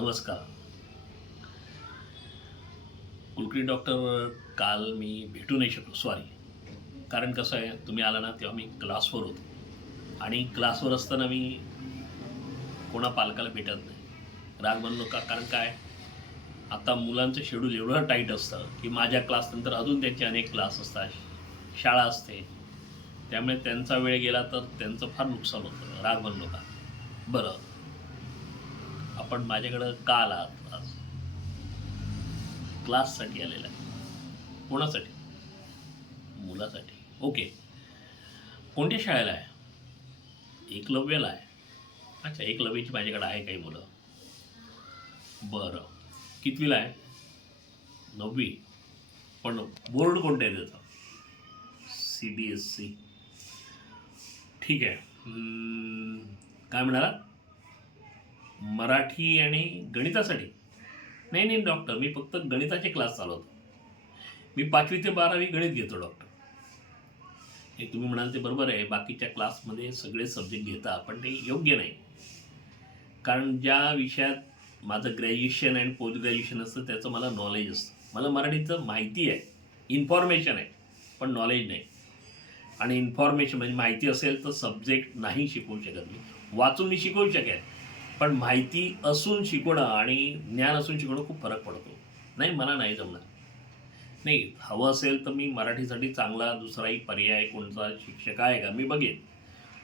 नमस्कार. कुलकर्णी डॉक्टर, काल मी भेटू नाही शकलो, सॉरी. कारण कसं आहे, तुम्ही आला ना तेव्हा मी क्लासवर होतो आणि क्लासवर असताना मी कोणा पालकाला भेटत नाही. राग म्हणू नका, कारण काय, आता मुलांचं शेड्यूल एवढं टाईट असतं की माझ्या क्लासनंतर अजून त्यांचे अनेक क्लास असतात, शाळा असते. त्यामुळे त्यांचा वेळ गेला तर त्यांचं फार नुकसान होतं. राग म्हणू नका. बरं, आपण माझ्याकडं का आलात आज? क्लाससाठी आलेला आहे. कोणासाठी? मुलासाठी. ओके. कोणत्या शाळेला आहे? एकलव्याला आहे. अच्छा, एकलव्याची माझ्याकडे आहे काही मुलं. बरं. कितवीला आहे? 9वी. पण बोर्ड कोणतं आहे त्याचं? CBSE. ठीक आहे. काय म्हणाला? मराठी आणि गणितासाठी? नाही नाही डॉक्टर, मी फक्त गणिताचे क्लास चालवतो. मी 5वी ते 12वी गणित घेतो डॉक्टर. हे तुम्ही म्हणाल ते बरोबर आहे, बाकीच्या क्लासमध्ये सगळे सब्जेक्ट घेता, पण ते योग्य नाही. कारण ज्या विषयात माझं ग्रॅज्युएशन आणि पोस्ट ग्रॅज्युएशन असतं त्याचं मला नॉलेज असतं. मला मराठीचं माहिती आहे, इन्फॉर्मेशन आहे, पण नॉलेज नाही. आणि इन्फॉर्मेशन म्हणजे माहिती असेल तर सब्जेक्ट नाही शिकवू शकत मी. वाचून मी शिकवू शकेन, पण माहिती असून शिकवणं आणि ज्ञान असून शिकवणं खूप फरक पडतो. नाही, मला नाही जमणार. नाही, हवं असेल तर मी मराठीसाठी चांगला दुसराही पर्याय कोणता शिक्षक आहे का मी बघेन.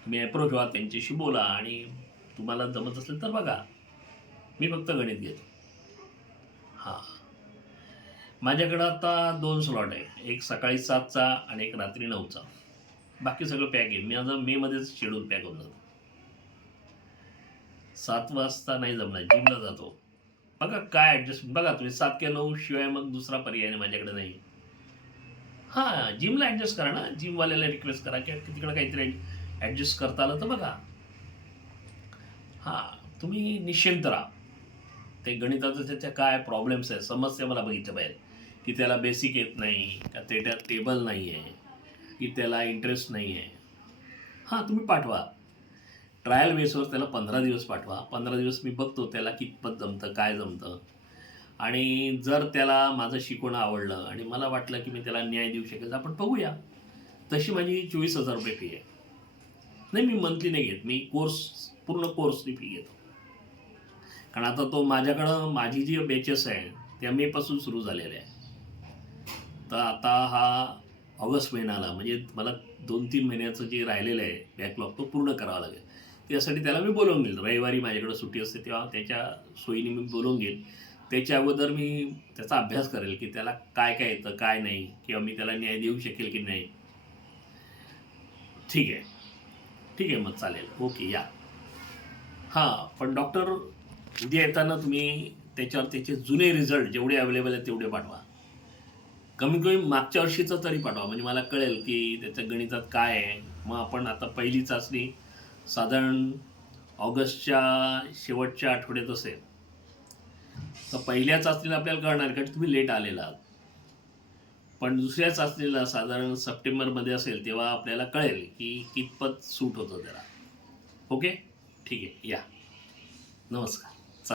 तुम्ही अप्रोच व्हा, त्यांच्याशी बोला आणि तुम्हाला जमत असेल तर बघा. मी फक्त गणित घेतो. हां, माझ्याकडं आता 2 स्लॉट आहे. एक सकाळी 7चा आणि एक रात्री 9चा. बाकी सगळं पॅक आहे. माझं मेमध्येच शेड्यूल पॅक होऊन जातं. 7 वाजता नाही जमणार, जिमला जातो. बघा काय ॲडजस्ट, बघा तुम्ही 7 किंवा 9 शिवाय मग दुसरा पर्याय नाही माझ्याकडे नाही. हां, जिमला ॲडजस्ट करा ना. जिमवाल्याला रिक्वेस्ट करा की तिकडं काहीतरी ॲडजस्ट करता आलं तर बघा. हां, तुम्ही निश्चिंत राहा. ते गणिताचं त्याच्या काय प्रॉब्लेम्स आहेत, समस्या मला बघितल्या पाहिजे, की त्याला बेसिक येत नाही, का त्याच्यात टेबल नाही आहे, की त्याला इंटरेस्ट नाही आहे. हां, तुम्ही पाठवा. ट्रायल बेसवर त्याला 15 दिवस पाठवा. 15 दिवस मी बघतो त्याला कितपत जमतं, काय जमतं. आणि जर त्याला माझं शिकवणं आवडलं आणि मला वाटलं की मी त्याला न्याय देऊ शकेल तर आपण बघूया. तशी माझी 24,000 रुपये फी आहे. नाही, मी मंथली नाही घेत. मी पूर्ण कोर्सची फी घेतो. कारण आता तो माझ्याकडं माझी जी बॅचेस आहे त्या मेपासून सुरू झालेल्या आहे. तर आता हा ऑगस्ट महिना आला, म्हणजे मला 2-3 महिन्याचं जे राहिलेलं आहे बॅकलॉग तो पूर्ण करावा लागेल. त्यासाठी त्याला मी बोलवून घेईल. रविवारी माझ्याकडं सुट्टी असते तेव्हा त्याच्या सोयीने मी बोलवून घेईल. त्याच्या अगोदर मी त्याचा अभ्यास करेल की त्याला काय काय येतं, काय नाही, किंवा मी त्याला न्याय देऊ शकेल की नाही. ठीक आहे, ठीक आहे, मग चालेल. ओके, या. हां, पण डॉक्टर, उद्या येताना तुम्ही त्याच्यावर त्याचे जुने रिझल्ट जेवढे अवेलेबल आहेत तेवढे पाठवा. कमीत कमी मागच्या वर्षीचं तरी पाठवा, म्हणजे मला कळेल की त्याच्या गणितात काय आहे. मग आपण आता पहिली चाचणी साधारण ऑगस्टच्या शेवटच्या आठवड्यात असेल, तर पहिल्या चाचणीला आपल्याला कळणार कारण तुम्ही लेट आलेला आहात. पण दुसऱ्या चाचणीला साधारण सप्टेंबरमध्ये असेल तेव्हा आपल्याला कळेल की कितपत सूट होतं त्याला. ओके, ठीक आहे, या. नमस्कार.